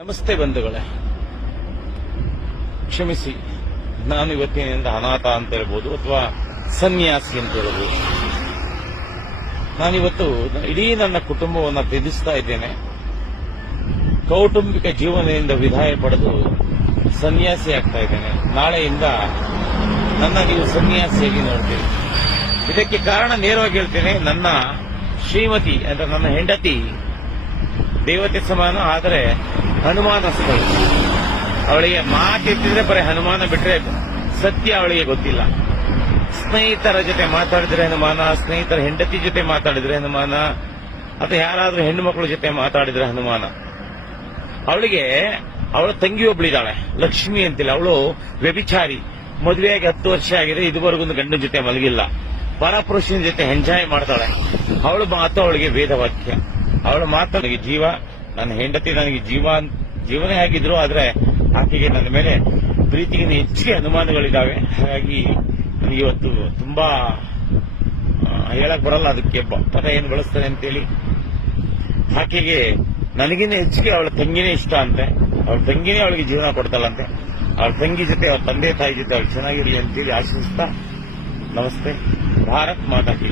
ನಮಸ್ತೆ ಬಂಧುಗಳೇ, ಕ್ಷಮಿಸಿ. ನಾನು ಇವತ್ತಿನಿಂದ ಅನಾಥ ಅಂತ ಹೇಳ್ಬೋದು ಅಥವಾ ಸನ್ಯಾಸಿ ಅಂತ ಹೇಳ್ಬೋದು. ನಾನಿವತ್ತು ಇಡೀ ನನ್ನ ಕುಟುಂಬವನ್ನು ತ್ಯಜಿಸ್ತಾ ಇದ್ದೇನೆ. ಕೌಟುಂಬಿಕ ಜೀವನದಿಂದ ವಿದಾಯ ಪಡೆದು ಸನ್ಯಾಸಿ ಆಗ್ತಾ ಇದ್ದೇನೆ. ನಾಳೆಯಿಂದ ನನ್ನ ನೀವು ಸನ್ಯಾಸಿಯಾಗಿ ನೋಡ್ತೀರಿ. ಇದಕ್ಕೆ ಕಾರಣ ನೇರವಾಗಿ ಹೇಳ್ತೇನೆ. ನನ್ನ ಶ್ರೀಮತಿ ಅಂದ್ರೆ ನನ್ನ ಹೆಂಡತಿ ದೇವತೆ ಸಮಾನ, ಆದರೆ ಹನುಮಾನಸ್ಥಳು. ಅವಳಿಗೆ ಮಾತೆತ್ತಿದ್ರೆ ಬರೀ ಹನುಮಾನ ಬಿಟ್ರೆ ಸತ್ಯ ಅವಳಿಗೆ ಗೊತ್ತಿಲ್ಲ. ಸ್ನೇಹಿತರ ಜೊತೆ ಮಾತಾಡಿದ್ರೆ ಹನುಮಾನ, ಸ್ನೇಹಿತರ ಹೆಂಡತಿ ಜೊತೆ ಮಾತಾಡಿದ್ರೆ ಹನುಮಾನ, ಅಥವಾ ಯಾರಾದ್ರೂ ಹೆಣ್ಣು ಮಕ್ಕಳ ಜೊತೆ ಮಾತಾಡಿದ್ರೆ ಹನುಮಾನ. ಅವಳಿಗೆ ಅವಳ ತಂಗಿ ಒಬ್ಳಿದ್ದಾಳೆ, ಲಕ್ಷ್ಮಿ ಅಂತಿಲ್ಲ. ಅವಳು ವ್ಯಭಿಚಾರಿ. ಮದುವೆಯಾಗಿ 10 ವರ್ಷ ಆಗಿದೆ, ಇದುವರೆಗೂ ಗಂಡನ ಜೊತೆ ಮಲಗಿಲ್ಲ. ಪರಪುರುಷನ ಜೊತೆ ಎಂಜಾಯ್ ಮಾಡ್ತಾಳೆ. ಅವಳ ಮಾತು ಅವಳಿಗೆ ವೇದವಾಕ್ಯ. ಅವಳ ಮಾತು ನನಗೆ ಜೀವ. ನನ್ನ ಹೆಂಡತಿ ನನಗೆ ಜೀವನೇ ಆಗಿದ್ರು, ಆದ್ರೆ ಆಕೆಗೆ ನನ್ನ ಮೇಲೆ ಪ್ರೀತಿಗಿಂತ ಹೆಚ್ಚಿಗೆ ಅನುಮಾನಗಳಿದ್ದಾವೆ. ಹಾಗಾಗಿ ನನಗೆ ಇವತ್ತು ತುಂಬಾ ಹೇಳಕ್ ಬರಲ್ಲ ಅದಕ್ಕೆ ಪದ ಏನು ಬಳಸ್ತಾರೆ ಅಂತೇಳಿ. ಆಕೆಗೆ ನನಗಿಂತ ಹೆಚ್ಚಿಗೆ ಅವಳ ತಂಗಿನೇ ಇಷ್ಟ ಅಂತೆ. ಅವಳ ತಂಗಿನೇ ಅವಳಿಗೆ ಜೀವನ ಕೊಡ್ತಾಳಂತೆ. ಅವಳ ತಂಗಿ ಜೊತೆ ಅವಳ ತಂದೆ ತಾಯಿ ಜೊತೆ ಅವಳು ಚೆನ್ನಾಗಿರ್ಲಿ ಅಂತೇಳಿ ಆಶಿಸ್ತಾ, ನಮಸ್ತೆ. ಭಾರತ್ ಮಾತಾ ಕಿ